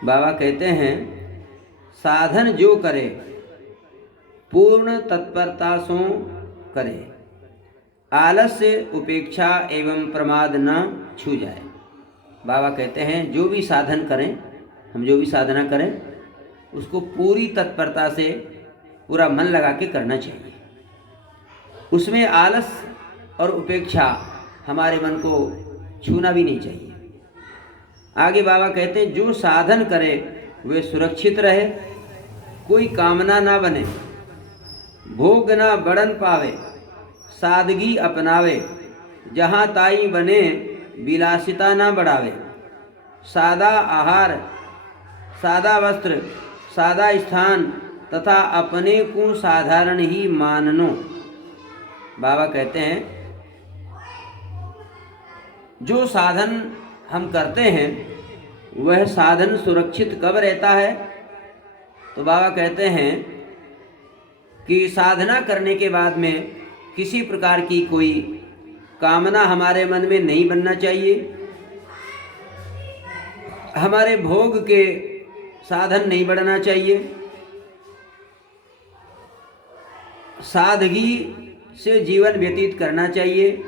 बाबा कहते हैं साधन जो करे पूर्ण तत्परता सो करे, आलस्य उपेक्षा एवं प्रमाद न छू जाए। बाबा कहते हैं जो भी साधन करें, हम जो भी साधना करें उसको पूरी तत्परता से पूरा मन लगा के करना चाहिए। उसमें आलस और उपेक्षा हमारे मन को छूना भी नहीं चाहिए। आगे बाबा कहते हैं जो साधन करे वे सुरक्षित रहे, कोई कामना ना बने, भोग ना बढ़न पावे, सादगी अपनावे, जहाँ ताई बने विलासिता ना बढ़ावे, सादा आहार, सादा वस्त्र, सादा स्थान तथा अपने को साधारण ही माननो। बाबा कहते हैं जो साधन हम करते हैं वह साधन सुरक्षित कब रहता है? तो बाबा कहते हैं कि साधना करने के बाद में किसी प्रकार की कोई कामना हमारे मन में नहीं बनना चाहिए, हमारे भोग के साधन नहीं बढ़ना चाहिए, सादगी से जीवन व्यतीत करना चाहिए,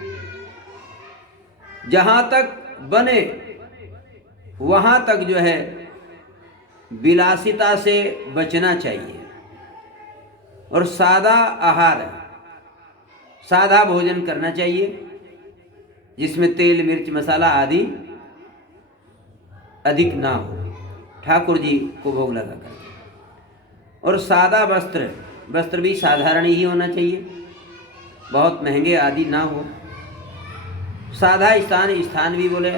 जहाँ तक बने वहाँ तक जो है विलासिता से बचना चाहिए, और सादा आहार, सादा भोजन करना चाहिए जिसमें तेल मिर्च मसाला आदि अधिक ना हो, ठाकुर जी को भोग लगा कर। और सादा वस्त्र, वस्त्र भी साधारण ही होना चाहिए, बहुत महंगे आदि ना हो। साधा स्थान, स्थान भी बोले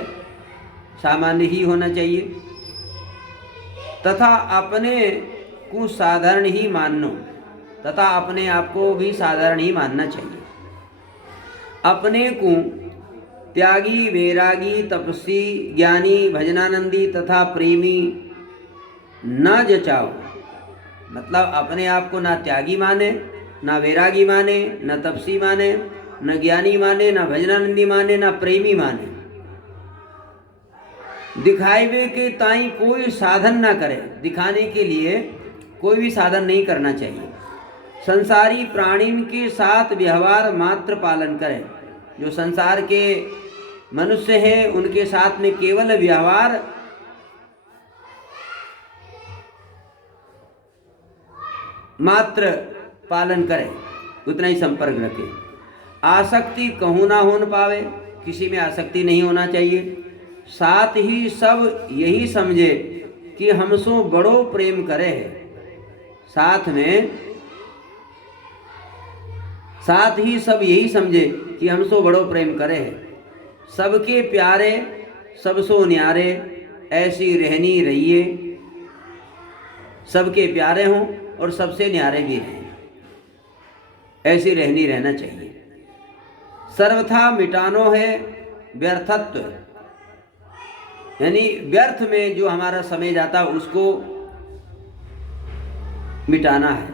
सामान्य ही होना चाहिए, तथा अपने को साधारण ही मानना, तथा अपने आप को भी साधारण ही मानना चाहिए। अपने को त्यागी, वैरागी, तपस्वी, ज्ञानी, भजनानंदी तथा प्रेमी न जचाओ। मतलब अपने आप को ना त्यागी माने, ना वैरागी माने, न तपस्वी माने, न ज्ञानी माने, न भजनानंदी माने, न प्रेमी माने। दिखावे के ताई कोई साधन ना करे, दिखाने के लिए कोई भी साधन नहीं करना चाहिए। संसारी प्राणियों के साथ व्यवहार मात्र पालन करें। जो संसार के मनुष्य हैं उनके साथ में केवल व्यवहार मात्र पालन करें, उतना ही संपर्क रखें। आसक्ति कहूँ ना होने पावे, किसी में आसक्ति नहीं होना चाहिए। साथ ही सब यही समझे कि हमसो बड़ो प्रेम करे है। साथ ही सब यही समझे कि हमसो बड़ो प्रेम करे है। सबके प्यारे सबसो न्यारे, ऐसी रहनी रहिए। सबके प्यारे हों और सबसे न्यारे भी रहें, ऐसी रहनी रहना चाहिए। सर्वथा मिटानो है व्यर्थत्व, यानी व्यर्थ में जो हमारा समय जाता उसको मिटाना है।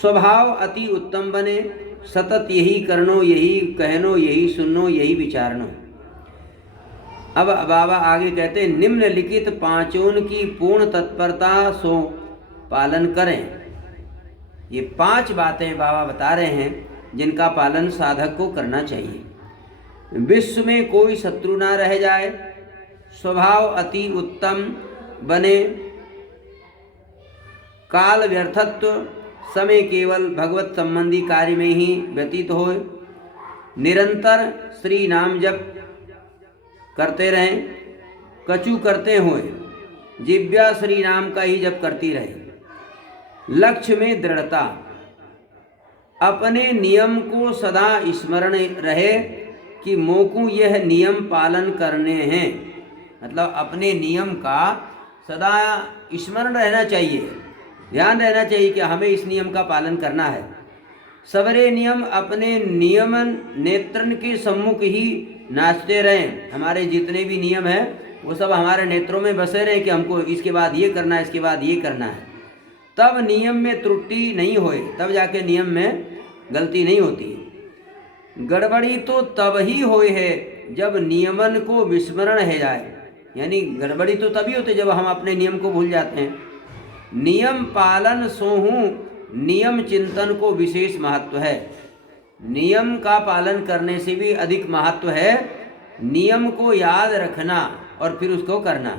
स्वभाव अति उत्तम बने, सतत यही करनो, यही कहनो, यही सुनो, यही विचारनो। अब बाबा आगे कहते हैं निम्नलिखित पांचों की पूर्ण तत्परता सो पालन करें। ये 5 बातें बाबा बता रहे हैं जिनका पालन साधक को करना चाहिए। विश्व में कोई शत्रु ना रह जाए, स्वभाव अति उत्तम बने, काल व्यर्थत्व, समय केवल भगवत संबंधी कार्य में ही व्यतीत हो, निरंतर श्री नाम जप करते रहें, कछु करते हुए जिव्या श्री नाम का ही जप करती रहे। लक्ष्य में दृढ़ता, अपने नियम को सदा स्मरण रहे कि मोको यह नियम पालन करने हैं। मतलब अपने नियम का सदा स्मरण रहना चाहिए, ध्यान रहना चाहिए कि हमें इस नियम का पालन करना है। सबरे नियम अपने नियमन नेत्रन के सम्मुख ही नाचते रहें। हमारे जितने भी नियम हैं वो सब हमारे नेत्रों में बसे रहें कि हमको इसके बाद ये करना है, इसके बाद ये करना है। तब नियम में त्रुटि नहीं होए, तब जाके नियम में गलती नहीं होती। गड़बड़ी तो तब ही होए है जब नियमन को विस्मरण है जाए, यानी गड़बड़ी तो तभी होती जब हम अपने नियम को भूल जाते हैं। नियम पालन सोहूं नियम चिंतन को विशेष महत्व है। नियम का पालन करने से भी अधिक महत्व है नियम को याद रखना और फिर उसको करना।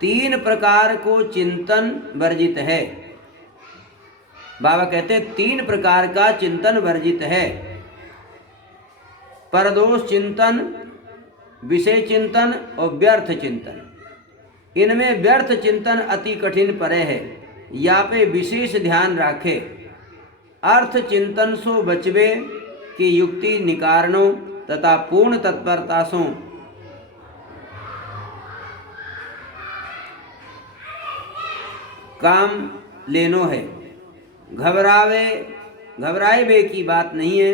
3 प्रकार को चिंतन वर्जित है। बाबा कहते हैं 3 प्रकार का चिंतन वर्जित है। परदोष चिंतन, विषय चिंतन और व्यर्थ चिंतन। इनमें व्यर्थ चिंतन अति कठिन परे है, या पे विशेष ध्यान राखे। अर्थ चिंतन सो बचवे की युक्ति निकारणों तथा पूर्ण तत्परता सो काम लेनो है। घबराए बे की बात नहीं है,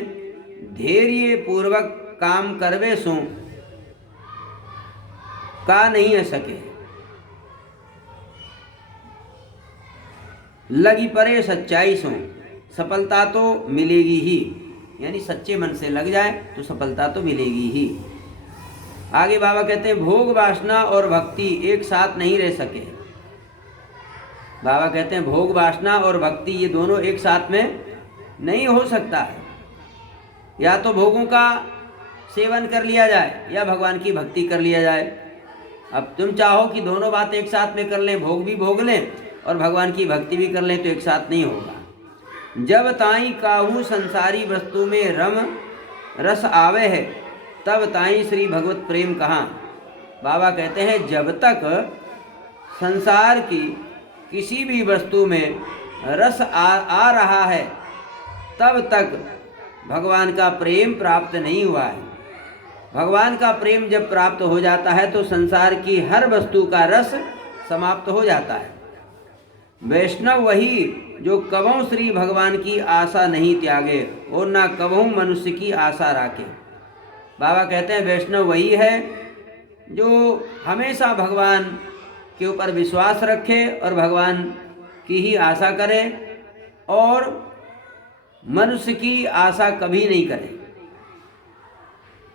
धैर्य पूर्वक काम करवे सो का नहीं है सके। लगी परे सच्चाई सो सफलता तो मिलेगी ही, यानी सच्चे मन से लग जाए तो सफलता तो मिलेगी ही। आगे बाबा कहते हैं भोग वासना और भक्ति एक साथ नहीं रह सके। बाबा कहते हैं भोग वासना और भक्ति ये दोनों एक साथ में नहीं हो सकता है। या तो भोगों का सेवन कर लिया जाए या भगवान की भक्ति कर लिया जाए। अब तुम चाहो कि दोनों बात एक साथ में कर लें, भोग भी भोग लें और भगवान की भक्ति भी कर लें, तो एक साथ नहीं होगा। जब ताई काहू संसारी वस्तु में रस आवे है, तब ताई श्री भगवत प्रेम कहाँ। बाबा कहते हैं जब तक संसार की किसी भी वस्तु में रस आ रहा है, तब तक भगवान का प्रेम प्राप्त नहीं हुआ है। भगवान का प्रेम जब प्राप्त हो जाता है तो संसार की हर वस्तु का रस समाप्त हो जाता है। वैष्णव वही जो कबहू श्री भगवान की आशा नहीं त्यागे और ना कबहू मनुष्य की आशा राखे। बाबा कहते हैं वैष्णव वही है जो हमेशा भगवान के ऊपर विश्वास रखे और भगवान की ही आशा करे और मनुष्य की आशा कभी नहीं करे।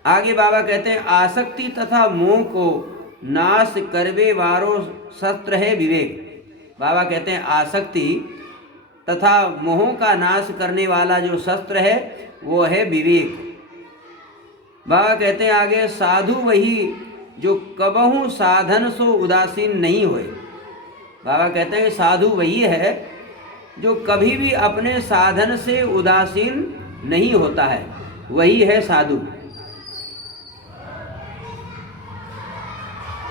आगे बाबा कहते हैं आसक्ति तथा मोह को नाश करवे वारो शस्त्र है विवेक। बाबा कहते हैं आसक्ति तथा मोह का नाश करने वाला जो शस्त्र है वो है विवेक। बाबा कहते हैं आगे साधु वही जो कबहू साधन सो उदासीन नहीं होए। बाबा कहते हैं साधु वही है जो कभी भी अपने साधन से उदासीन नहीं होता है, वही है साधु।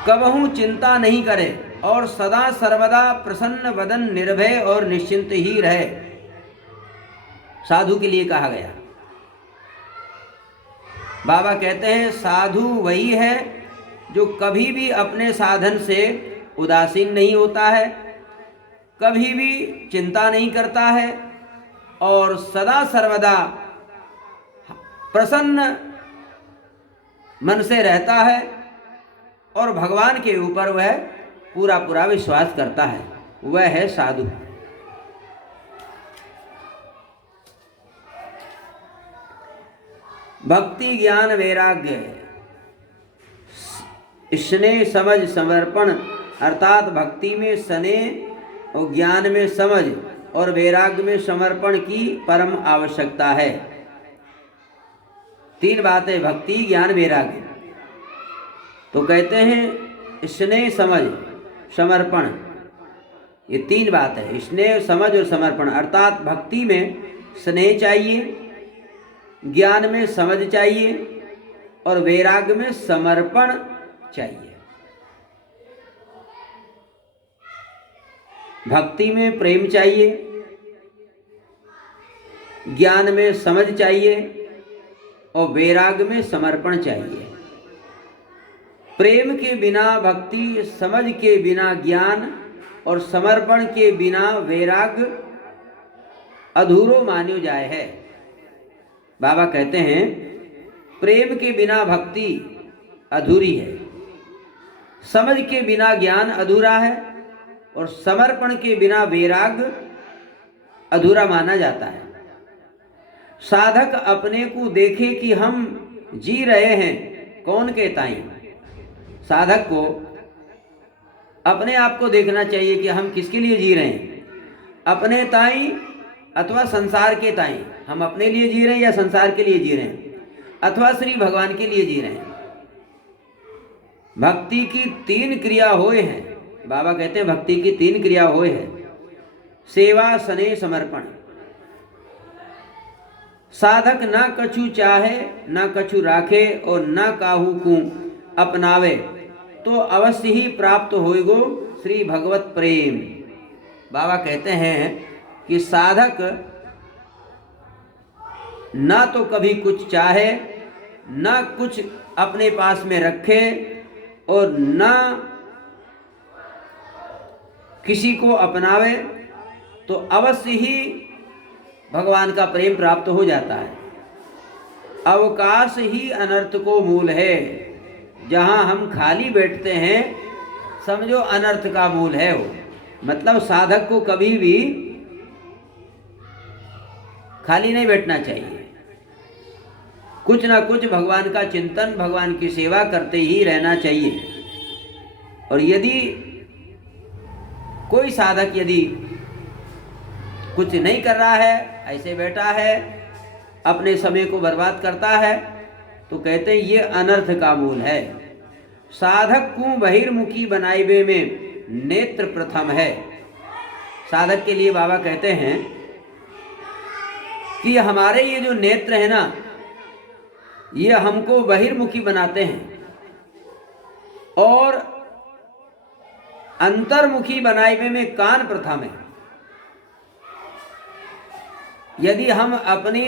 कबहू चिंता नहीं करे और सदा सर्वदा प्रसन्न वदन निर्भय और निश्चिंत ही रहे, साधु के लिए कहा गया। बाबा कहते हैं साधु वही है जो कभी भी अपने साधन से उदासीन नहीं होता है, कभी भी चिंता नहीं करता है और सदा सर्वदा प्रसन्न मन से रहता है और भगवान के ऊपर वह पूरा पूरा विश्वास करता है, वह है साधु। भक्ति ज्ञान वैराग्य, स्नेह समझ समर्पण, अर्थात भक्ति में स्नेह और ज्ञान में समझ और वैराग्य में समर्पण की परम आवश्यकता है। 3 बातें भक्ति ज्ञान वैराग्य। तो कहते हैं स्नेह समझ समर्पण, ये 3 बात है। स्नेह समझ और समर्पण, अर्थात भक्ति में स्नेह चाहिए, ज्ञान में समझ चाहिए और वैराग्य में समर्पण चाहिए। भक्ति में प्रेम चाहिए, ज्ञान में समझ चाहिए और वैराग्य में समर्पण चाहिए। प्रेम के बिना भक्ति, समझ के बिना ज्ञान और समर्पण के बिना वैराग्य अधूरो मान्यो जाए है। बाबा कहते हैं प्रेम के बिना भक्ति अधूरी है, समझ के बिना ज्ञान अधूरा है और समर्पण के बिना वैराग्य अधूरा माना जाता है। साधक अपने को देखे कि हम जी रहे हैं, कौन कहता है। साधक को अपने आप को देखना चाहिए कि हम किसके लिए जी रहे हैं, अपने ताई अथवा संसार के ताई। हम अपने लिए जी रहे हैं या संसार के लिए जी रहे हैं, अथवा श्री भगवान के लिए जी रहे हैं। भक्ति की 3 क्रिया होए हैं। बाबा कहते हैं भक्ति की 3 क्रिया होए हैं। सेवा, स्नेह, समर्पण। साधक ना कछु चाहे, ना कछु राखे और ना काहू को अपनावे, तो अवश्य ही प्राप्त होएगो श्री भगवत प्रेम। बाबा कहते हैं कि साधक ना तो कभी कुछ चाहे, ना कुछ अपने पास में रखे और ना किसी को अपनावे, तो अवश्य ही भगवान का प्रेम प्राप्त हो जाता है। अवकाश ही अनर्थ को मूल है। जहाँ हम खाली बैठते हैं समझो अनर्थ का मूल है वो। मतलब साधक को कभी भी खाली नहीं बैठना चाहिए, कुछ ना कुछ भगवान का चिंतन, भगवान की सेवा करते ही रहना चाहिए। और यदि कोई साधक यदि कुछ नहीं कर रहा है, ऐसे बैठा है, अपने समय को बर्बाद करता है, तो कहते हैं ये अनर्थ का मूल है। साधक को बहिर्मुखी बनाइबे में नेत्र प्रथम है। साधक के लिए बाबा कहते हैं कि हमारे ये जो नेत्र है ना, ये हमको बहिर्मुखी बनाते हैं और अंतर्मुखी बनाइबे में कान प्रथम है। यदि हम अपने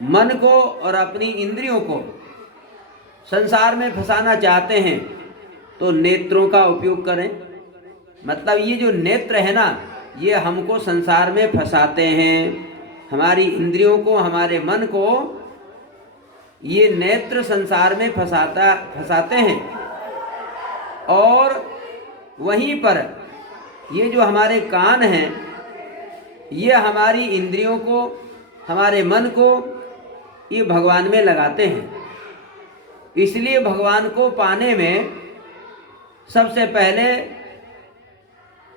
मन को और अपनी इंद्रियों को संसार में फंसाना चाहते हैं तो नेत्रों का उपयोग करें। मतलब ये जो नेत्र है ना, ये हमको संसार में फंसाते हैं, हमारी इंद्रियों को, हमारे मन को ये नेत्र संसार में फंसाते हैं। और वहीं पर ये जो हमारे कान हैं, ये हमारी इंद्रियों को, हमारे मन को ये भगवान में लगाते हैं। इसलिए भगवान को पाने में सबसे पहले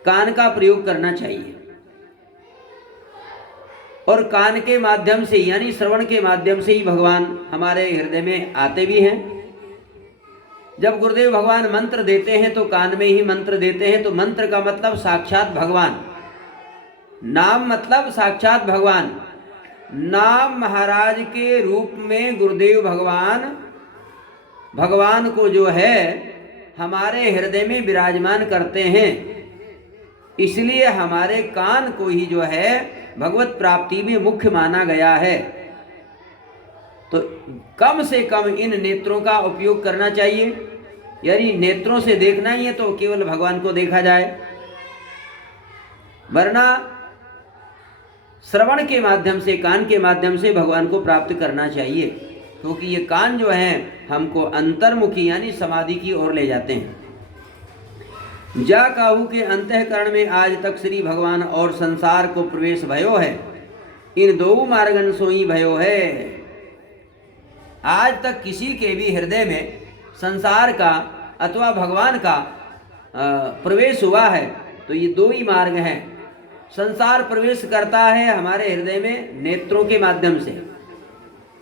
कान का प्रयोग करना चाहिए। और कान के माध्यम से यानी श्रवण के माध्यम से ही भगवान हमारे हृदय में आते भी हैं। जब गुरुदेव भगवान मंत्र देते हैं तो कान में ही मंत्र देते हैं। तो मंत्र का मतलब साक्षात भगवान, नाम मतलब साक्षात भगवान। नाम महाराज के रूप में गुरुदेव भगवान को जो है हमारे हृदय में विराजमान करते हैं। इसलिए हमारे कान को ही जो है भगवत प्राप्ति में मुख्य माना गया है। तो कम से कम इन नेत्रों का उपयोग करना चाहिए। यदि नेत्रों से देखना ही है तो केवल भगवान को देखा जाए, वरना श्रवण के माध्यम से, कान के माध्यम से भगवान को प्राप्त करना चाहिए। क्योंकि ये कान जो हैं हमको अंतर्मुखी यानी समाधि की ओर ले जाते हैं। जा काहू के अंतःकरण में आज तक श्री भगवान और संसार को प्रवेश भयो है, इन दो मार्गन सोई भयो है। आज तक किसी के भी हृदय में संसार का अथवा भगवान का प्रवेश हुआ है तो ये 2 ही मार्ग हैं। संसार प्रवेश करता है हमारे हृदय में नेत्रों के माध्यम से,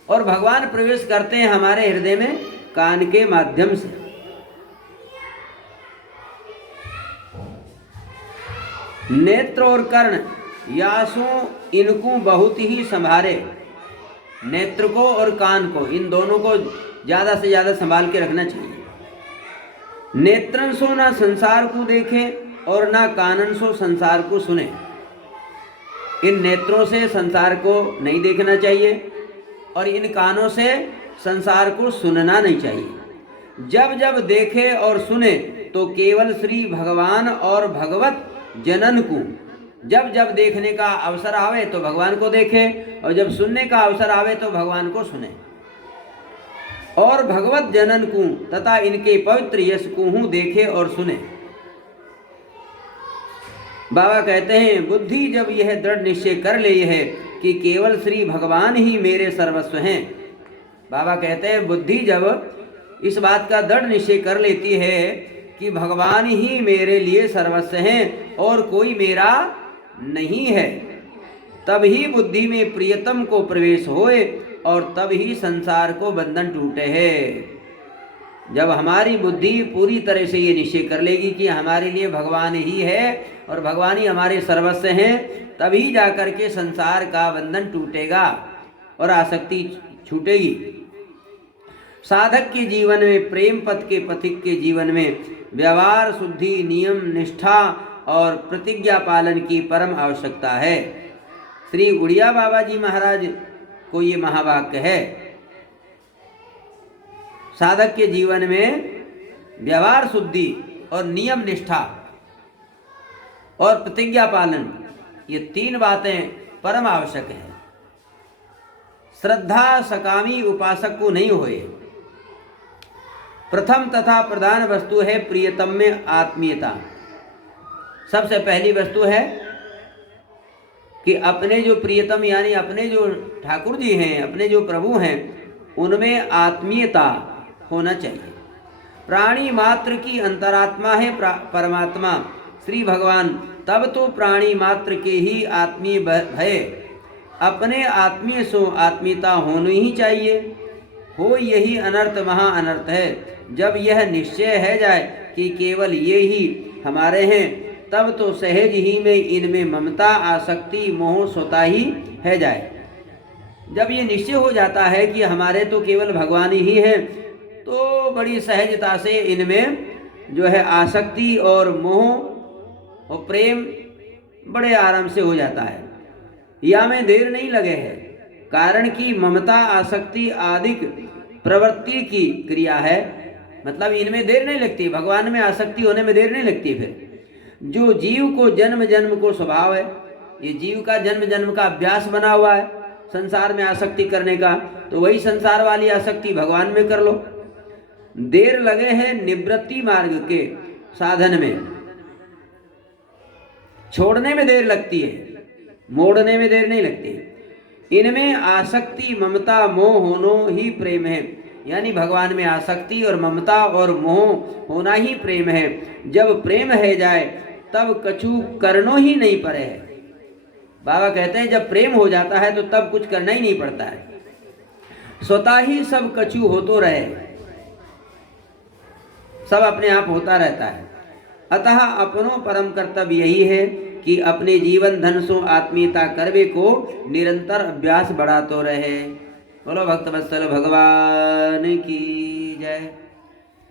और भगवान प्रवेश करते हैं हमारे हृदय में कान के माध्यम से। नेत्र और कर्ण यासो इनको बहुत ही संभारे। नेत्र को और कान को, इन दोनों को ज़्यादा से ज़्यादा संभाल के रखना चाहिए। नेत्रन सो ना संसार को देखे और ना कानन सो संसार को सुने। इन नेत्रों से संसार को नहीं देखना चाहिए और इन कानों से संसार को सुनना नहीं चाहिए। जब जब देखे और सुने तो केवल श्री भगवान और भगवत जनन को, जब जब देखने का अवसर आवे तो भगवान को देखे और जब सुनने का अवसर आवे तो भगवान को सुने। और भगवत जनन को तथा इनके पवित्र यश को हूँ देखे और सुने। बाबा कहते हैं बुद्धि जब यह दृढ़ निश्चय कर ले है कि केवल श्री भगवान ही मेरे सर्वस्व हैं। बाबा कहते हैं बुद्धि जब इस बात का दृढ़ निश्चय कर लेती है कि भगवान ही मेरे लिए सर्वस्व हैं और कोई मेरा नहीं है, तब ही बुद्धि में प्रियतम को प्रवेश होए और तब ही संसार को बंधन टूटे है। जब हमारी बुद्धि पूरी तरह से ये निश्चय कर लेगी कि हमारे लिए भगवान ही है और भगवान ही हमारे सर्वस्व हैं, तभी जाकर के संसार का बंधन टूटेगा और आसक्ति छूटेगी। साधक के जीवन में, प्रेम पथ के पथिक के जीवन में व्यवहार शुद्धि, नियम, निष्ठा और प्रतिज्ञा पालन की परम आवश्यकता है। श्री उड़िया बाबा जी महाराज को ये महावाक्य है। साधक के जीवन में व्यवहार शुद्धि और नियम निष्ठा और प्रतिज्ञा पालन, ये तीन बातें परम आवश्यक है। श्रद्धा सकामी उपासक को नहीं होए। प्रथम तथा प्रधान वस्तु है प्रियतम में आत्मीयता। सबसे पहली वस्तु है कि अपने जो प्रियतम यानी अपने जो ठाकुर जी हैं, अपने जो प्रभु हैं, उनमें आत्मीयता होना चाहिए। प्राणी मात्र की अंतरात्मा है परमात्मा श्री भगवान, तब तो प्राणी मात्र के ही आत्मीय भय अपने आत्मीय सो आत्मीयता होनी ही चाहिए। हो यही अनर्थ महा अनर्थ है। जब यह निश्चय है जाए कि केवल ये ही हमारे हैं, तब तो सहज ही में इनमें ममता, आसक्ति, मोह स्वतः ही है जाए। जब ये निश्चय हो जाता है कि हमारे तो केवल भगवान ही हैं, तो बड़ी सहजता से इनमें जो है आसक्ति और मोह और प्रेम बड़े आराम से हो जाता है। या में देर नहीं लगे है, कारण कि ममता, आसक्ति आदि प्रवृत्ति की क्रिया है, मतलब इनमें देर नहीं लगती। भगवान में आसक्ति होने में देर नहीं लगती। फिर जो जीव को जन्म जन्म को स्वभाव है, ये जीव का जन्म जन्म का अभ्यास बना हुआ है संसार में आसक्ति करने का, तो वही संसार वाली आसक्ति भगवान में कर लो। देर लगे हैं निवृत्ति मार्ग के साधन में, छोड़ने में देर लगती है, मोड़ने में देर नहीं लगती। इनमें आसक्ति, ममता, मोह होनो ही प्रेम है, यानी भगवान में आसक्ति और ममता और मोह होना ही प्रेम है। जब प्रेम है जाए तब कछु करनो ही नहीं पड़े है। बाबा कहते हैं जब प्रेम हो जाता है तो तब कुछ करना ही नहीं पड़ता है, स्वतः ही सब कछु हो तो रहे, सब अपने आप होता रहता है। अतः अपनो परम कर्तव्य यही है कि अपने जीवन धन सो आत्मीयता करवे को निरंतर अभ्यास बढ़ाते रहे। बोलो भक्तवत्सल भगवान की जय।